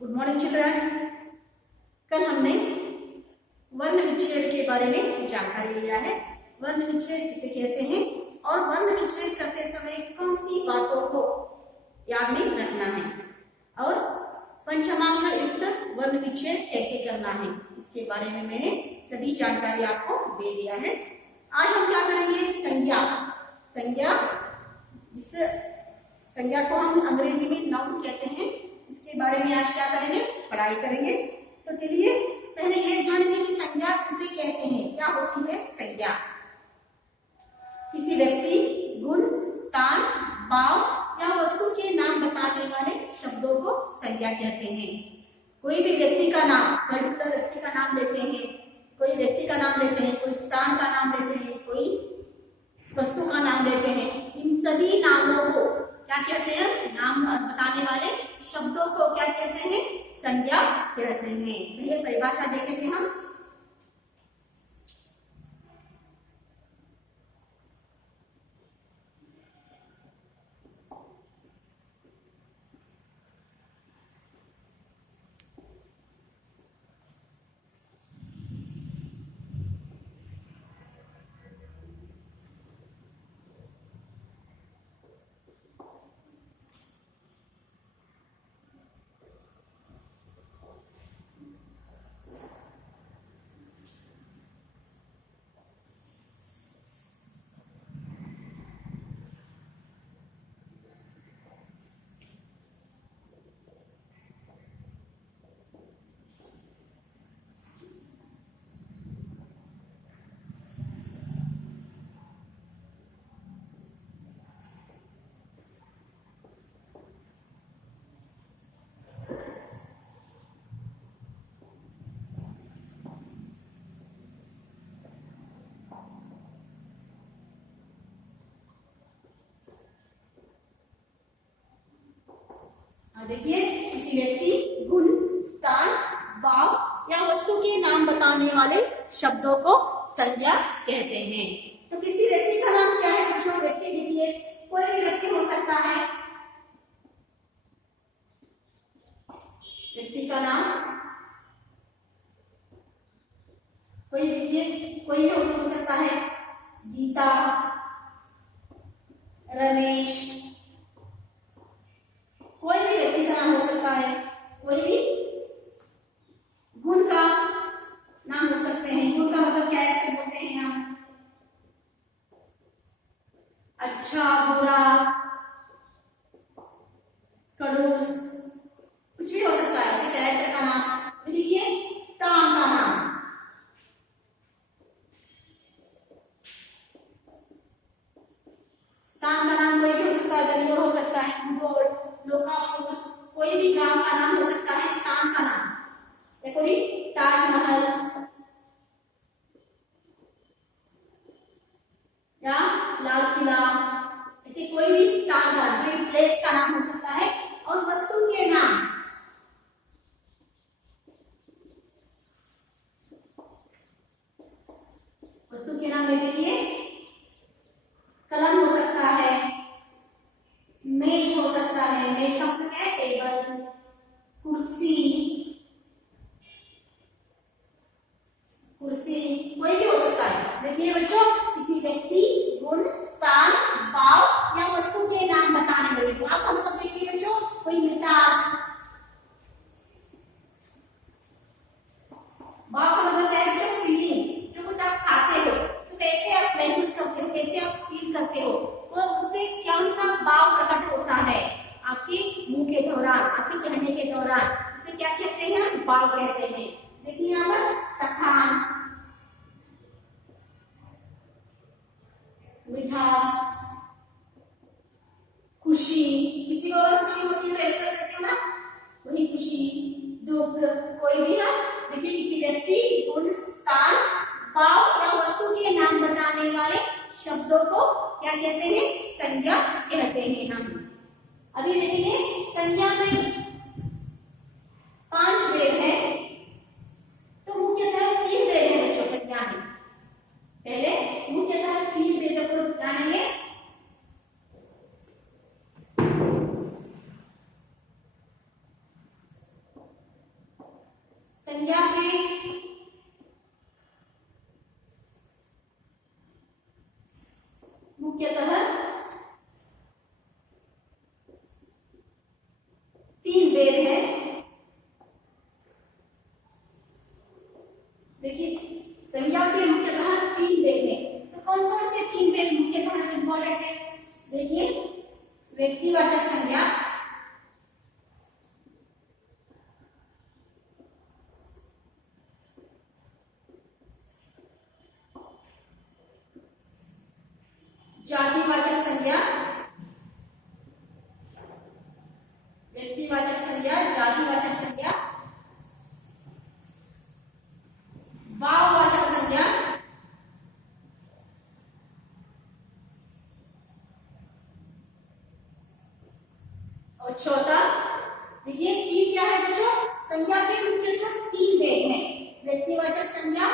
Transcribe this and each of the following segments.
Good morning children. कल हमने वर्ण विच्छेद के बारे में जानकारी लिया है। वर्ण विच्छेद किसे कहते हैं और वर्ण विच्छेद करते समय कौन सी बातों को याद में रखना है और पंचमाक्षर युक्त वर्ण विच्छेद कैसे करना है, इसके बारे में मैंने सभी जानकारी आपको दे दिया है। आज हम क्या करेंगे, संज्ञा जिस संज्ञा को हम अंग्रेजी में नाउन कहते हैं, इसके बारे में आज क्या करेंगे, पढ़ाई करेंगे। तो चलिए पहले ये जानेंगे कि संज्ञा किसे कहते हैं, क्या होती है संज्ञा। किसी व्यक्ति, गुण, स्थान, भाव या वस्तु के नाम बताने वाले शब्दों को संज्ञा कहते हैं। कोई भी व्यक्ति का नाम, पर्टिकुलर व्यक्ति का नाम लेते हैं, कोई व्यक्ति का नाम लेते हैं, कोई स्थान का नाम लेते हैं, कोई वस्तु का नाम लेते हैं, इन सभी नामों को क्या कहते हैं, नाम बताने वाले शब्दों को क्या कहते हैं, संज्ञा कहते हैं। पहले परिभाषा देखेंगे हम। देखिए, किसी व्यक्ति, गुण, स्थान, भाव या वस्तु के नाम बताने वाले शब्दों को संज्ञा कहते हैं। तो किसी व्यक्ति का नाम क्या है बच्चों, व्यक्ति लिखिए, कोई भी व्यक्ति हो सकता है। व्यक्ति का नाम कोई लिखिए, कोई भी हो सकता है। गीता, रमेश, कोई भी व्यक्ति का नाम हो सकता है। कोई भी गुण का नाम हो सकते हैं। गुण का मतलब क्या है, बोलते हैं हम अच्छा, बुरा, खड़ूस, कुछ भी हो सकता है ऐसे कैरेक्टर का नाम। देखिए, स्थान का नाम, स्थान का नाम कोई भी हो सकता है। गलियों हो सकता है, लोका, कोई भी गांव का नाम हो सकता है स्थान का नाम, या कोई ताजमहल या लाल किला, ऐसे कोई भी स्थान का, कोई प्लेस का नाम हो सकता है। और वस्तु के नाम, वस्तु के नाम में देखिए, कलम हो सकता है, मेज हो सकता है, मेज का मतलब क्या है, टेबल, कुर्सी, कोई भी हो सकता है। देखिए बच्चों, किसी व्यक्ति, गुण, स्थान, भाव या वस्तु के नाम बताने वाले। भाव का मतलब देखिए बच्चों, कोई मिठास, भाव का मतलब क्या है बच्चों, फीलिंग। जो कुछ आप खाते हो तो कैसे आप महसूस करते हो, कैसे आप फील करते हो, वो उससे कौन सा भाव प्रकट होता है आपके मुंह के दौरान, आपके कहने के दौरान, इसे क्या कहते हैं, भाव कहते हैं। देखिए यहाँ पर तखान, मिठास, खुशी, किसी को अगर खुशी होती है तो एक्सप्रेस करते हो ना, वही खुशी, दुख, कोई भी है। देखिए, किसी व्यक्ति, गुण, स्थान, भाव या वस्तु के नाम बताने वाले शब्दों को क्या कहते हैं, संज्ञा कहते हैं हम। अभी देखेंगे संज्ञा में 5 भेद है, तो मुख्यतः 3 भेद है बच्चों संज्ञा में। पहले मुख्यतः 3 भेदों को जानेंगे। मुख्यतः तीन वेद हैं। देखिए संज्ञा के मुख्यतः तीन वेद हैं। तो कौन कौन से तीन वेद मुख्यतः इंपॉर्टेंट है? देखिए व्यक्तिवाचक संज्ञा, जातिवाचक संज्ञा, व्यक्तिवाचक संज्ञा, जातिवाचक संज्ञा, भाववाचक संज्ञा और चौथा, देखिए तीन क्या है बच्चों? संज्ञा के मुख्यतः तीन भेद हैं, व्यक्तिवाचक संज्ञा,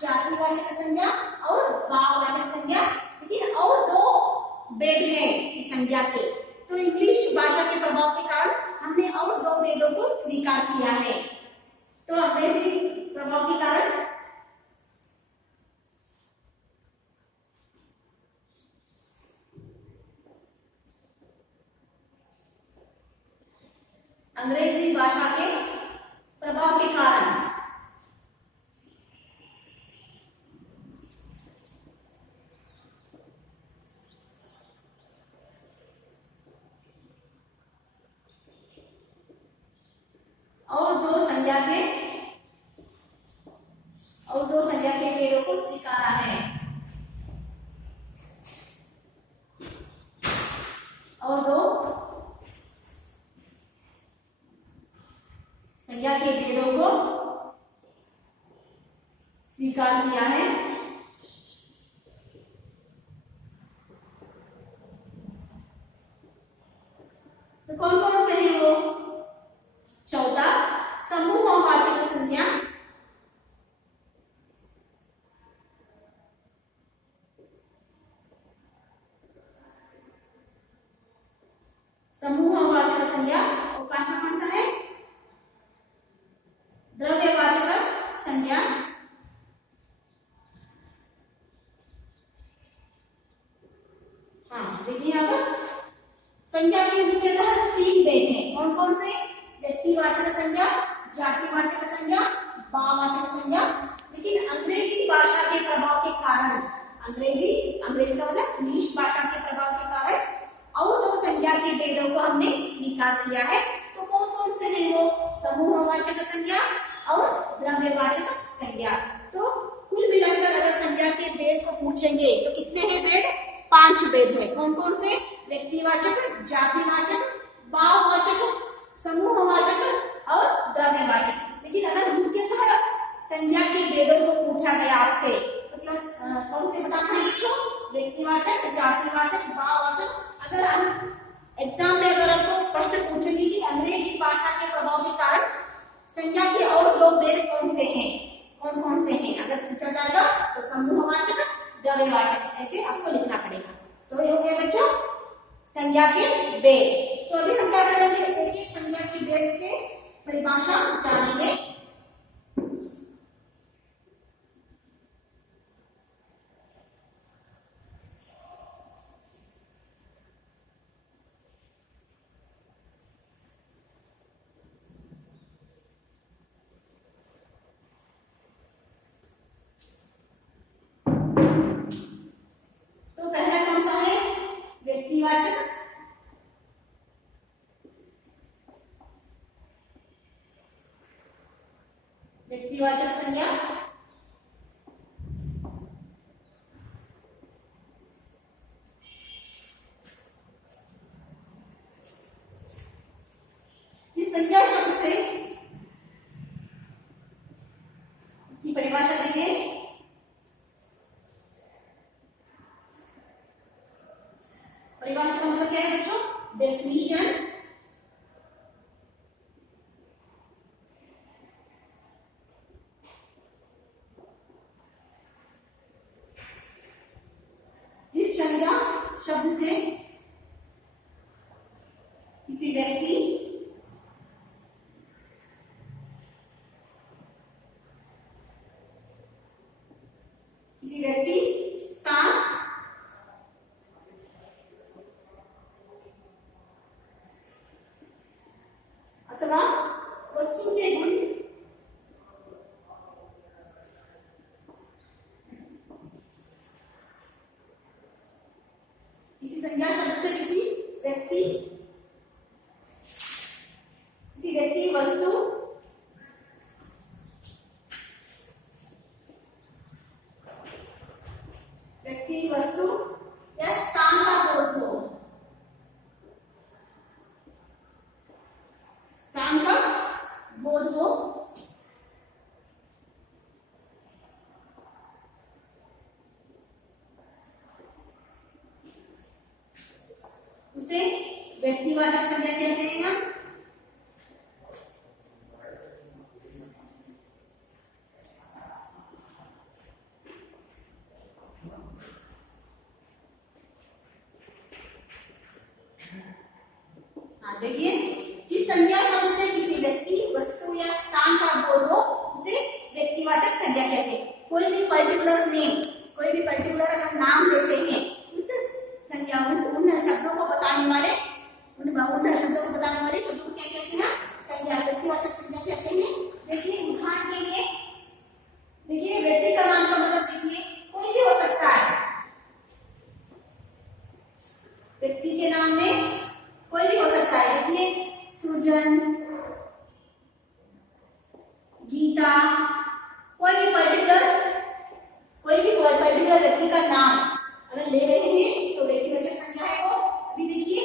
जातिवाचक संज्ञा और भाववाचक संज्ञा। लेकिन और दो भेद हैं संज्ञा के, तो इंग्लिश भाषा के प्रभाव के कारण हमने और दो भेदों को स्वीकार किया है। तो अंग्रेजी प्रभाव के कारण अंग्रेजी भाषा के प्रभाव के कारण और दो संज्ञा के भेदों को स्वीकारा है। और दो संज्ञा के भेदों को स्वीकार किया है। तो कौन कौन से हैं वो? चौथा समूहवाचक संज्ञा, समूहवाचक संज्ञा, और पांचवा कौन सा है? द्रव्यवाचक संज्ञा, हाँ देखिए अब संज्ञा के मुख्यतः तीन भेद हैं। कौन कौन से? व्यक्तिवाचक संज्ञा, जातिवाचक संज्ञा, भाववाचक संज्ञा। लेकिन अंग्रेजी भाषा के प्रभाव के कारण, अंग्रेजी का मतलब इंग्लिश भाषा के प्रभाव के कारण और दो संज्ञा के भेदों को हमने स्वीकार किया है। तो कौन कौन से हैं वो? समूहवाचक संज्ञा और द्रव्यवाचक संज्ञा। तो कुल मिलाकर अगर संज्ञा के भेद को पूछेंगे तो कितने हैं भेद? 5 भेद है। कौन कौन से? व्यक्तिवाचक, जातिवाचक, भाववाचक, समूहवाचक और द्रव्यवाचक। लेकिन अगर मुख्यतः संज्ञा के भेदों को पूछा गया आपसे तो कौन से बताना है बच्चों? व्यक्तिवाचक, जातिवाचक, भाववाचक। अगर हम एग्जाम में अगर आपको प्रश्न पूछेंगे कि अंग्रेजी भाषा के प्रभाव के कारण संज्ञा के और दो भेद कौन से हैं, कौन कौन से हैं, अगर पूछा जाएगा तो समूहवाचक, द्रव्यवाचक, ऐसे आपको लिखना पड़ेगा। तो ये हो गया बच्चों संज्ञा के भेद। तो अभी हम क्या करेंगे? एक एक संज्ञा के भेद के परिभाषा जानेंगे। तो पहला कौन सा है? व्यक्तिवाचक, व्यक्तिवाचक संज्ञा, जिस संज्ञा शब्द से उसकी परिभाषा देखिए। परिभाषा का मतलब क्या है बच्चों? डेफिनेशन। जिस संज्ञा शब्द से किसी व्यक्ति, स्थान किसी संज्ञा शब्द से किसी व्यक्ति, वस्तु या स्थान का बोध हो, उसे व्यक्तिवाचक संज्ञा कहते हैं हम। देखिए, जिस संज्ञा शब्द से किसी व्यक्ति, वस्तु या स्थान का बोध हो उसे व्यक्तिवाचक संज्ञा कहते हैं। कोई भी पर्टिकुलर नेम, कोई भी पर्टिकुलर अगर नाम लेते हैं, उस संज्ञा उन शब्दों को बताने वाले शब्दों को क्या कहते हैं? संज्ञा, व्यक्तिवाचक संज्ञा कहते हैं। देखिए, उदाहरण के लिए देखिए, व्यक्ति का नाम का मतलब देखिए कोई भी हो सकता है। व्यक्ति के नाम में कोई भी हो सकता है। देखिए, सृजन, गीता, कोई भी पर्टिकुलर व्यक्ति का नाम अगर ले रहे हैं तो व्यक्तिवाचक संज्ञा है वो। अभी देखिए,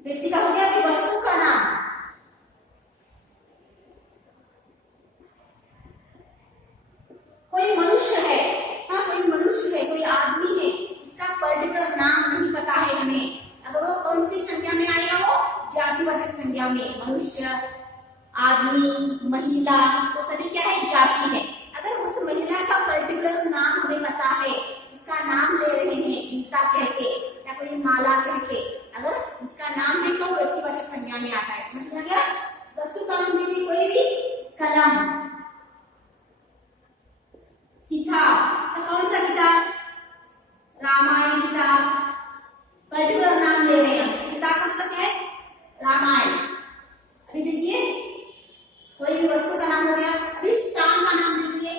व्यक्ति का हो गया, अभी वस्तु का नाम। कोई मनुष्य है, हाँ कोई मनुष्य है, कोई आदमी है, उसका पर्टिकुलर नाम नहीं पता है हमें, अगर वो कौन सी संज्ञा में आएगा? वो जातिवाचक संज्ञा में। मनुष्य, आदमी, महिला, वो सभी क्या है? जाति है। अगर उस महिला का पर्टिकुलर नाम हमें पता है, उसका नाम ले रहे हैं गीता कह के या कोई माला कह के, अगर उसका नाम है तो व्यक्तिवाचक संज्ञा में आता है। समझ में आ गया? वस्तु का नाम दीजिए, कोई भी कलम, किताब, तो कौन सा किताब? रामायण किताब, पर्टिकुलर नाम ले रहे हैं। किताब का मतलब है रामायण। अभी देखिए, कोई भी वस्तु का नाम हो गया। अभी स्थान का नाम दीजिए,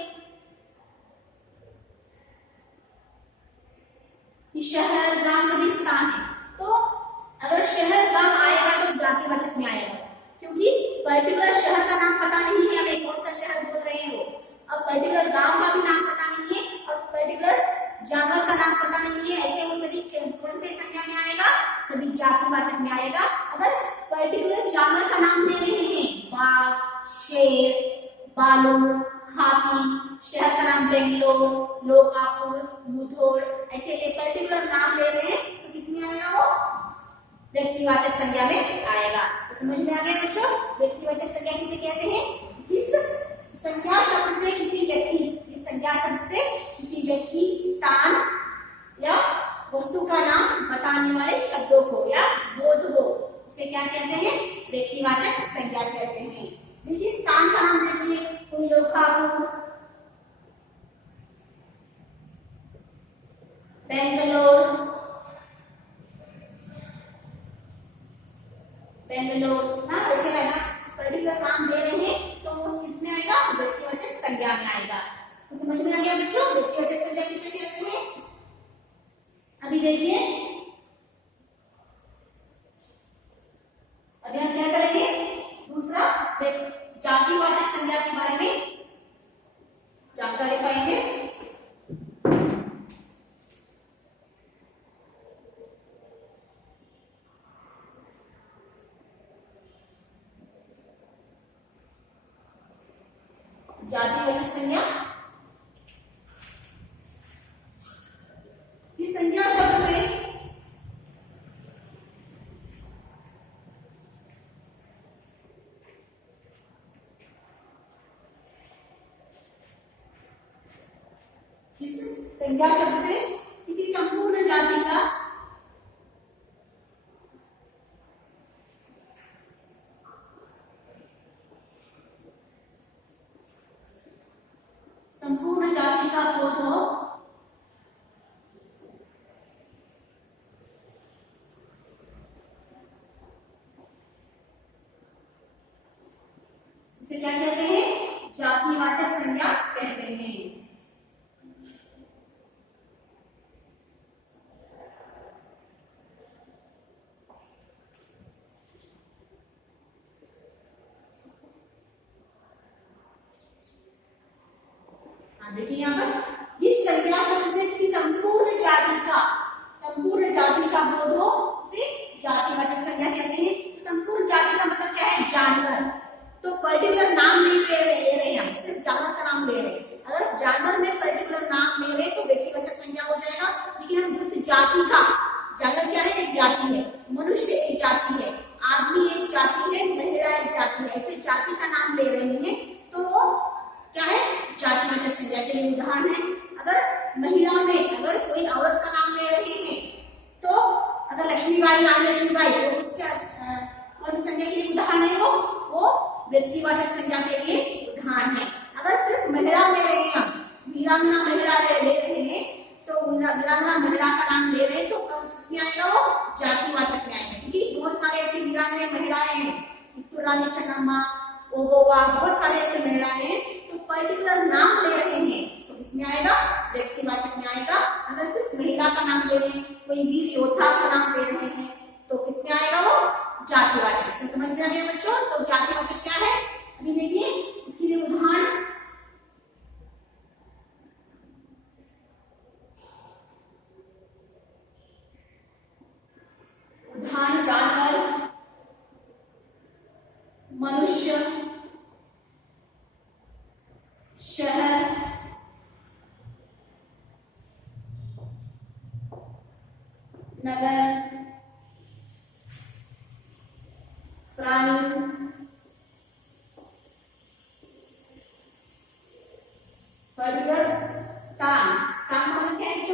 शहर, गांव सभी स्थान है। तो अगर शहर, गांव आएगा तो जातिवाचक में आएगा, क्योंकि पर्टिकुलर शहर का नाम पता नहीं है हमें, कौन सा शहर बोल रहे हैं वो, और पर्टिकुलर गांव का भी नाम पता नहीं है, और पर्टिकुलर जानवर का नाम पता नहीं है। ऐसे वो सभी कौन से संज्ञा में आएगा? सभी जातिवाचक में आएगा। अगर पर्टिकुलर जानवर का नाम ले रहे हैं, बाघ, शेर, भालू, हाथी, शहर का नाम बेंगलोर, लोकापुर, मुधोल, ऐसे पर्टिकुलर नाम ले रहे हैं तो किसमें आएगा? वो व्यक्तिवाचक संज्ञा में आएगा। तो समझ में आ गया बच्चों? व्यक्तिवाचक संज्ञा किसे कहते हैं? जिस संज्ञा शब्द से किसी व्यक्ति, स्थान या वस्तु का नाम बताने वाले शब्दों को या बोध को उसे क्या कहते हैं? व्यक्तिवाचक संज्ञा कहते हैं। देखिए, स्थान का नाम देखिए, कोई लोकापुर, बेंगलोर, हाँ ऐसे है ना, पर्टिकुलर नाम दे रहे हैं तो इसमें आएगा व्यक्तिवाचक संज्ञा में आएगा। तो समझ में आ गया बच्चों व्यक्तिवाचक संज्ञा किसे कहते हैं? अभी देखिए, अभी हम क्या करेंगे? दूसरा जातिवाचक संज्ञा के बारे में जानकारी पाएंगे। जातिवाचक संज्ञा, इस संज्ञा शब्द से किसी संपूर्ण जाति का बोध हो, इसे क्या कहते हैं? जातिवाचक संज्ञा कहते हैं। देखिए यहाँ पर, जिस संज्ञा शब्द से किसी संपूर्ण जाति का बोध हो उसे जातिवाचक संज्ञा कहते हैं। संपूर्ण जाति का मतलब क्या है? जानवर। तो पर्टिकुलर नाम नहीं ले रहे हम, सिर्फ जानवर का नाम ले रहे हैं। अगर जानवर में पर्टिकुलर नाम ले रहे तो व्यक्तिवाचक संज्ञा हो जाएगा। लेकिन हम दूसरी जाति का, जानवर क्या है? एक जाति है, मनुष्य एक जाति है, आदमी एक जाति है, महिला एक जाति है, ऐसे जाति का नाम ले रहे हैं तो क्या है? जातिवाचक संज्ञा के लिए उदाहरण है। अगर महिला में अगर कोई औरत का नाम ले रहे हैं तो अगर लक्ष्मीबाई, रानी लक्ष्मीबाई, तो इसका कौन सी संज्ञा के लिए उदाहरण है? वो व्यक्तिवाचक संज्ञा के लिए उदाहरण है। अगर सिर्फ महिला ले रहे हैं, वीरांगना महिला ले रहे हैं तो वीरांगना महिला का नाम ले रहे हैं तो किसमें आएगा? वो जातिवाचक में आएगा। क्योंकि बहुत सारे ऐसी वीरांगना महिलाएं हैं, रानी चन्नम्मा, ओबोवा, बहुत सारे ऐसे महिलाएं हैं, तो पर्टिकुलर नाम ले रहे हैं तो किसमें आएगा? व्यक्तिवाचक में आएगा। अगर सिर्फ महिला का नाम ले रहे हैं, कोई वीर योद्धा का नाम ले रहे हैं तो किसमें आएगा? वो जातिवाचक। तो समझ में आ गया बच्चों? तो जातिवाचक क्या है? अभी देखिए इसके लिए उदाहरण, जानवर, मनुष्य, शहर, नगर, प्राणी, पर्टिकुलर स्थान। स्थान का मतलब क्या है? जो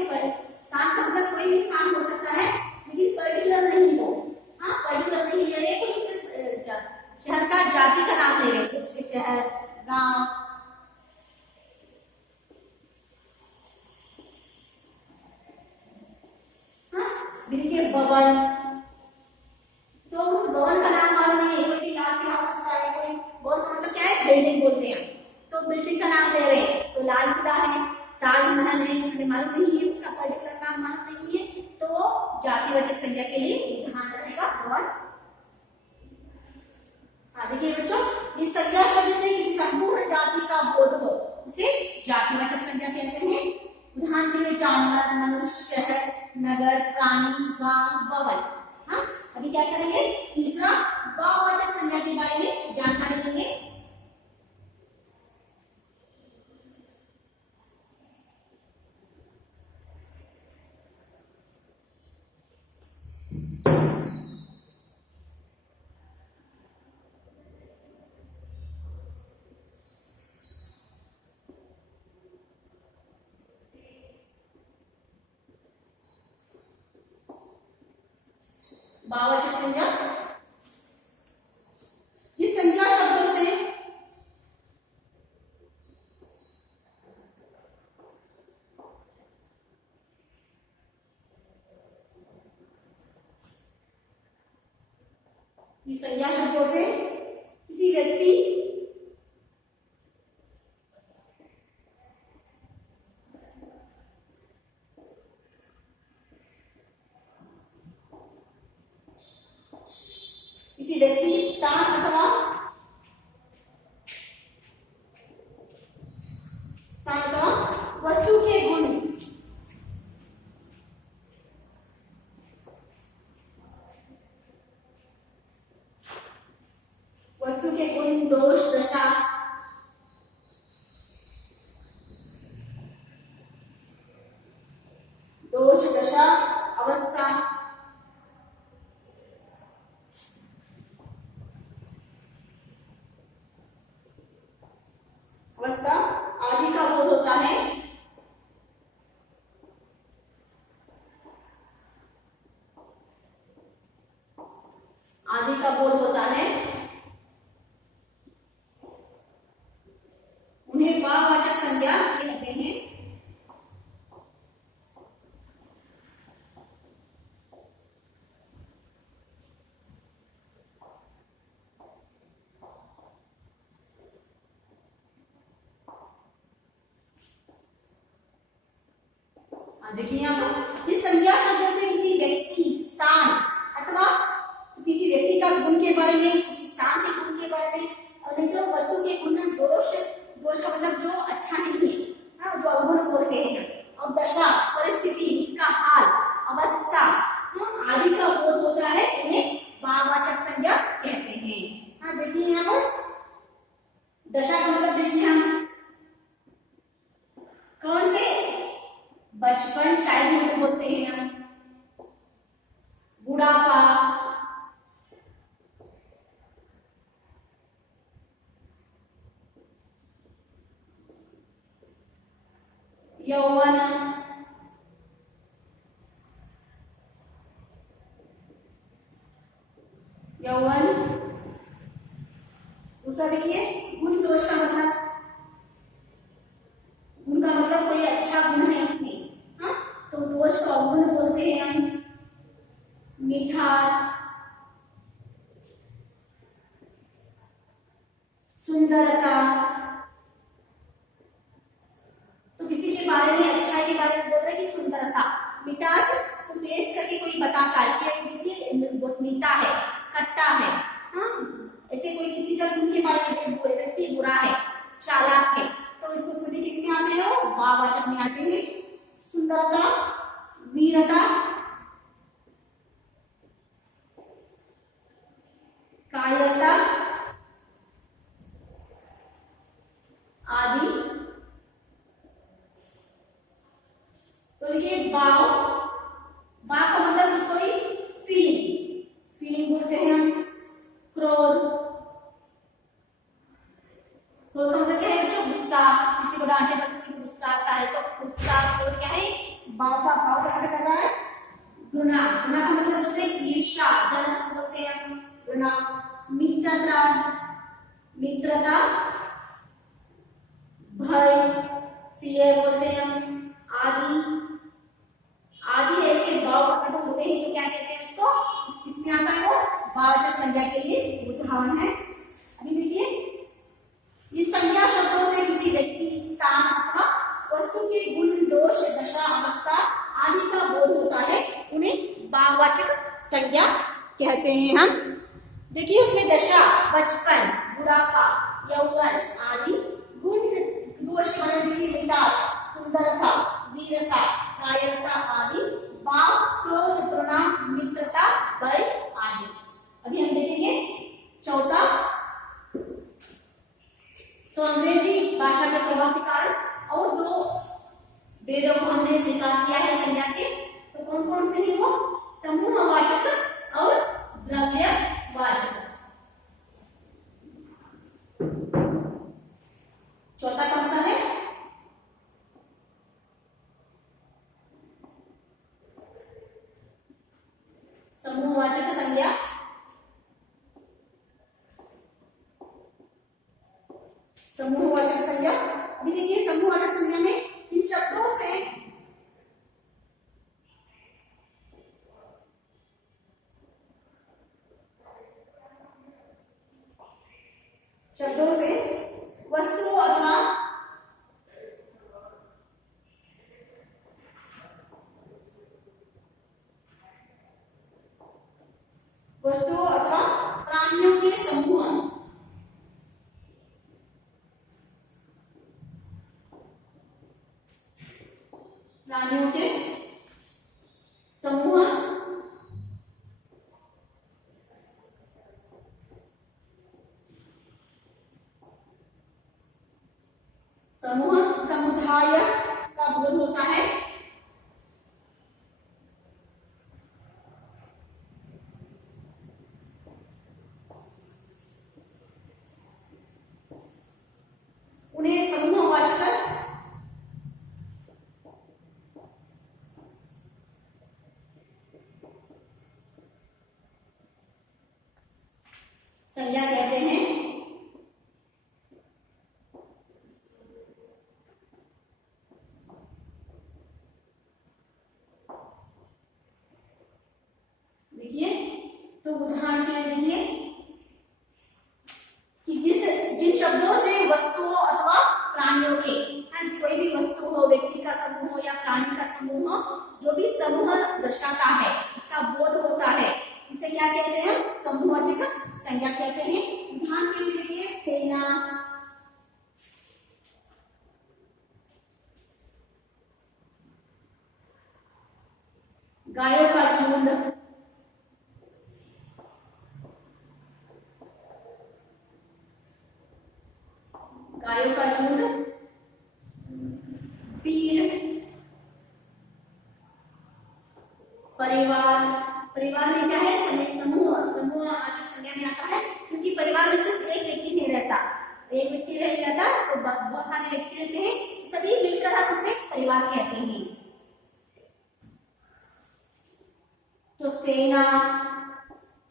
स्थान का मतलब कोई भी स्थान हो सकता है लेकिन पर्टिकुलर नहीं हो। हाँ, पर्टिकुलर नहीं ले रहे, कोई शहर का, जाति का नाम ले रहे, जैसे शहर, गांव, देखिए भवन, तो उस भवन का नाम मालूम नहीं है, कोई भी लाल किला हो सकता है, कोई भवन का मतलब क्या है? बिल्डिंग बोलते हैं। तो बिल्डिंग का नाम ले रहे हैं तो लाल किला है, ताजमहल है, हमें मालूम नहीं है, उसका पर्टिकुलर नाम मालूम नहीं है तो जातिवाचक संज्ञा के लिए उदाहरण रहेगा भवन। देखिए बच्चों, इस संज्ञा शब्द से किसी संपूर्ण जाति का बोध हो उसे जातिवाचक संज्ञा कहते हैं। उदाहरण के लिए जानवर, मनुष्य, शहर, नगर, प्राणी, गांव, भवन। हाँ, अभी क्या करेंगे? तीसरा भाववाचक संज्ञा के बारे में जानकारी देंगे। भाववाचक संज्ञा, इस संज्ञा शब्दों से किसी व्यक्ति, स्थान अथवा वस्तु के गुण, दोष, दशा, अवस्था, आदि का बोध होता है। उन्हें भाववाचक संज्ञा कहते हैं। देखिए यहाँ पर, इस संज्ञा शब्दों से किसी व्यक्ति, स्थान अथवा किसी व्यक्ति का गुण के बारे में, किसी स्थान के गुण के बारे में, और नहीं तो वस्तु के गुण में दोष का मतलब जो अच्छा नहीं है, हाँ, यौवन। दूसरा देखिए गुण दोष का मतलब, गुण का मतलब कोई अच्छा गुण है उसमें, हाँ, तो दोष का गुण बोलते हैं हम मिठास, सुंदरता। तो किसी के बारे में, अच्छाई के बारे में बोल रहे हैं कि सुंदरता। मिठास तो टेस्ट करके कोई बताता है कि ये बहुत मीठा है, खट्टा है, हाँ, ऐसे कोई किसी का गुण के बारे में बोले व्यक्ति बुरा है, चालाक है, तो इसको सभी किसमें आते हो, वाचक में आते हैं। सुंदरता, वीरता, कायरता आदि। तो देखिए भाव, भाव का मतलब कोई फीलिंग, फीलिंग बोलते हैं हम। क्रोध, क्रोध का मतलब क्या है बच्चों, गुस्सा, किसी को डांटे पर किसी को गुस्सा आता है तो गुस्सा, क्रोध क्या है, भाव का, भाव का मतलब कर रहा है घृणा, घृणा का मतलब बोलते हैं ईर्ष्या, जलस बोलते हैं घृणा। मित्रता, मित्रता, भय, फियर बोलते हैं हम। आदि, आदि ऐसे भाव प्रकट होते हैं तो क्या कहते हैं उसको, किसमें आता है वो, वाचक संज्ञा के लिए उदाहरण है। अभी देखिए इस संज्ञा शब्दों से किसी व्यक्ति, स्थान अथवा वस्तु के गुण, दोष, दशा, अवस्था आदि का बोध होता है, उन्हें भाववाचक संज्ञा कहते हैं हम। देखिए उसमें दशा, बचपन, बुढ़ापा, यौवन आदि। गुण, दोष के बारे में देखिए मिठास, सुंदरता, वीरता, कायरता आदि। भाव, क्रोध, घृणा, मित्रता, भय आदि। अभी हम देखेंगे चौथा। तो अंग्रेजी भाषा के प्रभाव के कारण और दो वेदों को हमने स्वीकार किया है संज्ञा के, तो कौन कौन से हैं वो, समूहवाचक और द्रव्यवाचक। चौथा कौन सा है, समूहवाचक संज्ञा। समूहवाचक संज्ञा, अभी देखिए समूहवाचक संज्ञा में इन शब्दों से वस्तु अथवा प्राणियों के समूह, प्राणियों के समूह, समूह, समुदाय का बोध होता है। उन्हें समूहवाचक संज्ञा कहते हैं। देखिए तो उदाहरण के लिए देखिए कि जिन शब्दों से वस्तुओं अथवा प्राणियों के, कोई भी वस्तु हो, व्यक्ति का समूह हो या प्राणी का समूह हो, जो भी समूह दर्शाता है, उसका बोध होता है, उसे क्या कहते हैं, समूहवाचक संज्ञा कहते हैं। उदाहरण के लिए देखिए सेना, गायों का झुंड, गायों का झुंड, भीड़, परिवार। परिवार में क्या है, समूह, समूहवाचक संज्ञा में आता है, क्योंकि परिवार में सिर्फ एक व्यक्ति नहीं रहता, एक व्यक्ति नहीं रहता तो बहुत सारे व्यक्ति रहते हैं, सभी मिलकर हम उसे परिवार कहते हैं। तो सेना,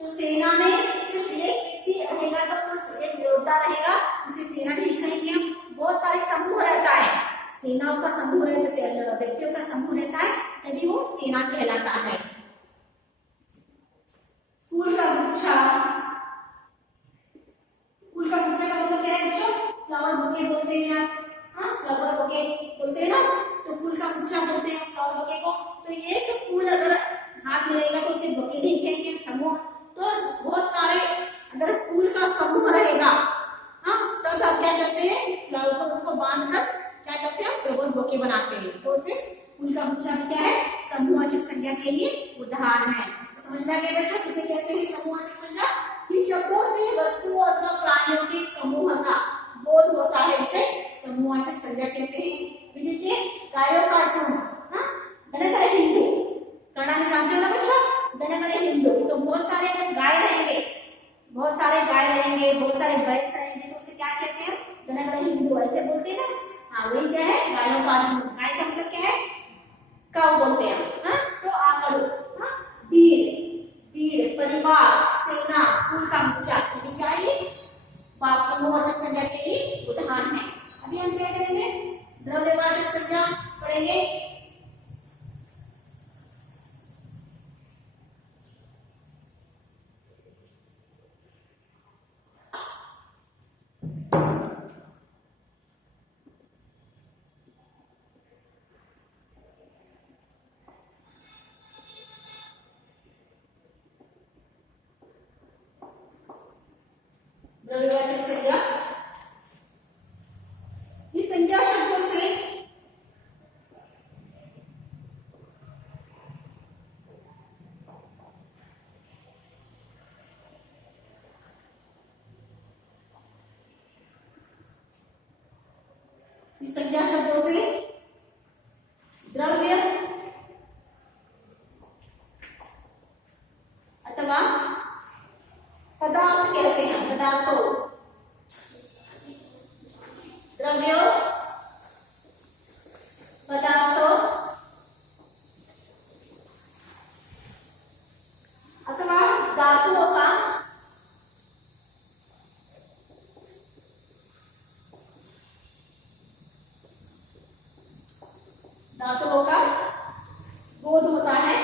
तो सेना में होता रहेगा उसे सेना नहीं कहेंगे हम। बहुत सारे समूह रहता है, सेनाओं का समूह रहता है, व्यक्तियों का समूह रहता है, तभी वो सेना कहलाता है। फूल का गुच्छा, फूल का गुच्छा का मतलब क्या है बच्चों? फ्लावर बुके बोलते हैं आप, हाँ फ्लावर बुके बोलते हैं ना, तो फूल का गुच्छा बोलते हैं फ्लावर बुके को। तो ये कि फूल अगर हाथ में रहेगा तो उसे बुके नहीं कहेंगे, समूह। तो बहुत सारे अगर फूल का समूह रहेगा, हाँ तब आप क्या करते हैं? फ्लावर को उसको बांध कर क्या करते हैं? फ्लावर बुके बनाते हैं। तो उसे फूल का गुच्छा क्या है? समूहवाचक संज्ञा के लिए उदाहरण है। समझ में आ गया बच्चों किसे कहते हैं समूहवाचक संज्ञा? कि शब्दों से वस्तुओं अथवा प्राणियों के समूह का बोध होता है, उसे समूहवाचक संज्ञा कहते हैं। देखिए गायों का झुंड, हाँ दनगढ़ हिंदू, कन्नड़ में जानते हो ना बच्चों, दनगढ़ हिंदू। तो बहुत सारे अगर गाय रहेंगे, बहुत सारे गाय रहेंगे, बहुत सारे भैंस रहेंगे, तो उसे क्या कहते हैं? दनगढ़ हिंदू ऐसे बोलते हैं ना। हाँ वही क्या है? गायों का झुंड। गाय का मतलब क्या है? काऊ बोलते हैं, हाँ तो आकड़ू, हाँ भीड़, भीड़, परिवार, सेना, फूल का गुच्छा, सभी क्या है? समूहवाचक संज्ञा के लिए उदाहरण है। अभी हम क्या करेंगे? द्रव्यवाचक संज्ञा पढ़ेंगे। द्रव्यवाचक संज्ञा, इस संज्ञा शब्दों से द्रव्य अथवा पदार्थ कहते हैं। पदार्थों, द्रव्यों, पदार्थों अथवा धातुओं का बोध होता है।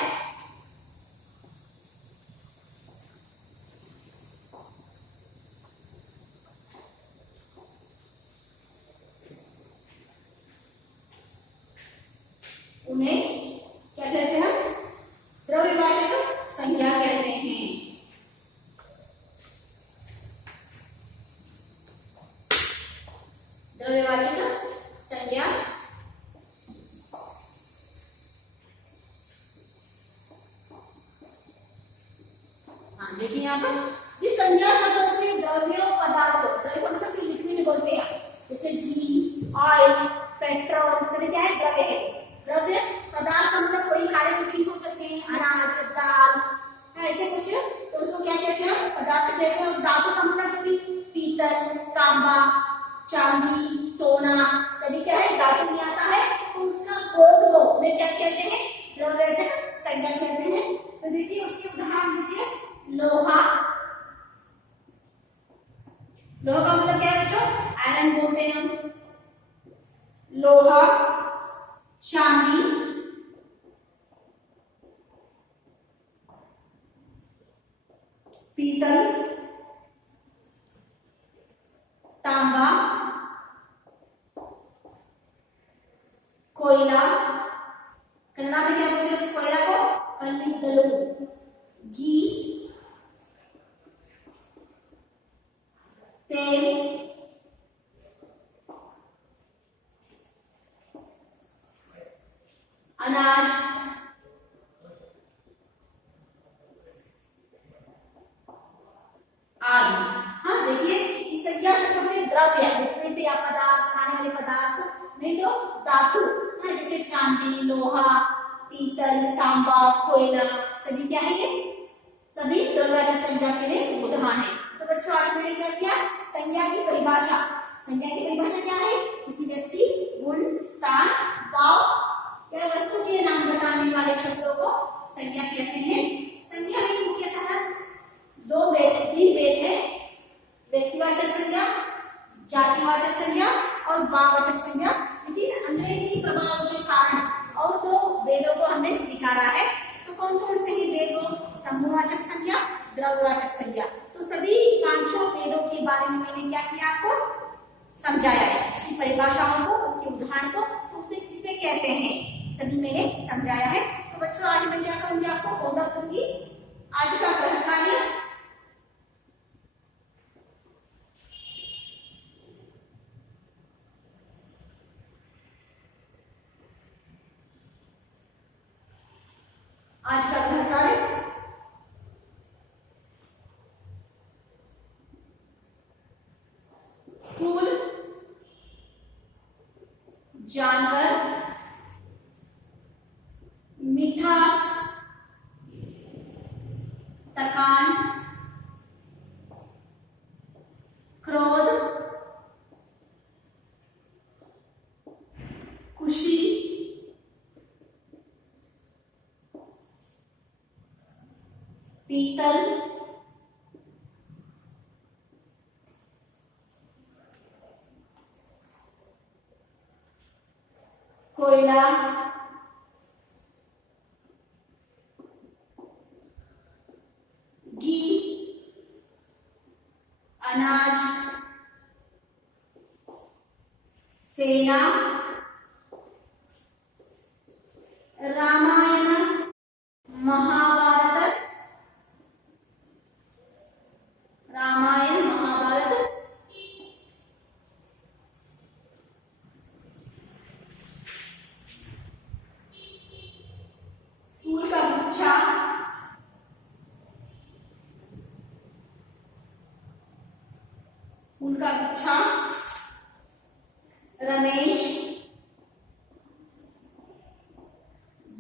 उन्हें क्या कहते हैं? द्रव्यवाचक संज्ञा कहते हैं। द्रव्यवाचक संज्ञा देखिए यहाँ पर इस संज्ञा शब्दों से द्रव्यों, पदार्थों, द्रव्य मतलब जो लिक्विड बोलते हैं, जैसे घी, ऑयल, पेट्रोल, सभी क्या है? द्रव्य है। द्रव्य पदार्थ मतलब कोई खाने की चीज हो सकते हैं, अनाज, दाल, ऐसे कुछ, तो उसको क्या कहते हैं? पदार्थ कहते हैं। और धातु का मतलब जो भी पीतल, तांबा, चांदी, सोना, सभी क्या है? धातु में आता है। तो उसका बोध हो उन्हें क्या कहते हैं? द्रव्यवाचक संज्ञा कहते हैं। तो देखिए उसके उदाहरण देखिए, लोहा, लोहा का मतलब क्या है बच्चों? आयरन बोलते हैं हम। लोहा, चांदी, पीतल, तांबा, कोयला, कन्नड़ में क्या बोलते हैं कोयला को? कल्लिदलु, घी, तेल, अनाज, आदि। हाँ देखिए इस संज्ञा शब्दों से द्रव्य, लिक्विड या पदार्थ, खाने वाले पदार्थ, नहीं तो धातु, हाँ जैसे चांदी, लोहा, पीतल, तांबा, कोयला, सभी क्या है? ये सभी द्रव्यवाचक संज्ञा के लिए उदाहरण है। तो बच्चों आज मैंने क्या किया? संज्ञा की परिभाषा। संज्ञा की परिभाषा क्या है? किसी व्यक्ति, गुण, स्थान, भाव या वस्तु के नाम बताने वाले शब्दों को संज्ञा कहते हैं। संज्ञा में मुख्यतः तीन भेद है, व्यक्तिवाचक संज्ञा, आज का गृह कार्य फूल, जानवर, मिठास, थकान, क्रोध, खुशी, पीतल, कोयला, घी, अनाज, सेना, रामायण, महाभारत, रामायण महाभारत, फूल का गुच्छा, फूल का गुच्छा, रमेश,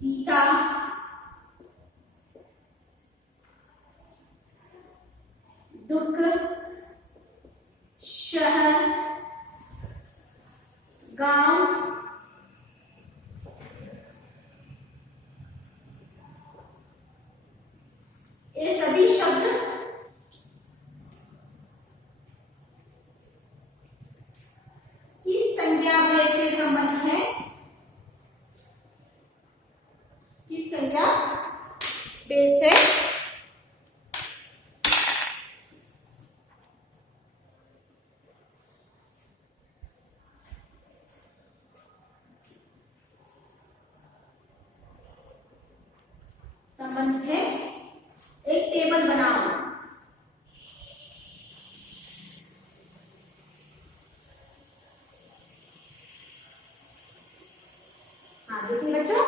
गीता, दुख, शहर, गांव, ये सभी शब्द किस संज्ञा भेद से संबंधित है? किस संज्ञा भेद से संबंधित है? एक टेबल बनाओ। हाँ देखिए बच्चों,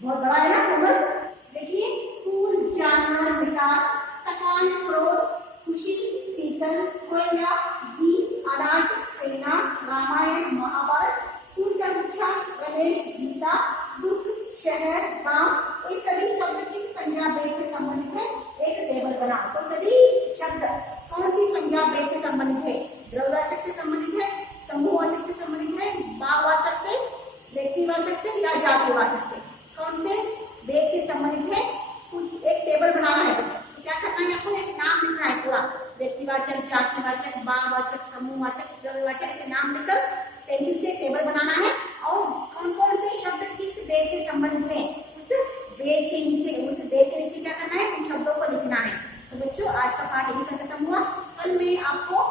बहुत बड़ा है ना टेबल। देखिए, फूल, जानवर, मिठास, थकान, क्रोध, खुशी, पीतल, कोयला, घी, अनाज, सेना, रामायण महाभारत, फूल का गुच्छा, गणेश, गीता, दुख, शहर, गांव, ये सभी शब्द किस संज्ञा भेद से संबंधित है? एक टेबल बनाओ। तो सभी शब्द कौन सी संज्ञा भेद से संबंधित है? द्रव्यवाचक से संबंधित है, समूहवाचक से संबंधित है, भाववाचक से, व्यक्तिवाचक से या जातिवाचक से? कौन से भेद से संबंधित है? एक टेबल बनाना है बच्चों। तो क्या करना है आपको? एक नाम लिखना है पूरा, व्यक्तिवाचक, जातिवाचक, भाववाचक, समूहवाचक, द्रव्यवाचक से नाम लिखकर पेंसिल से टेबल बनाना है। और कौन कौन से शब्द किस भेद से संबंधित है, उस भेद के नीचे क्या करना है? उन शब्दों को लिखना है। तो बच्चों, आज का पाठ यहीं पर खत्म हुआ। कल मैं आपको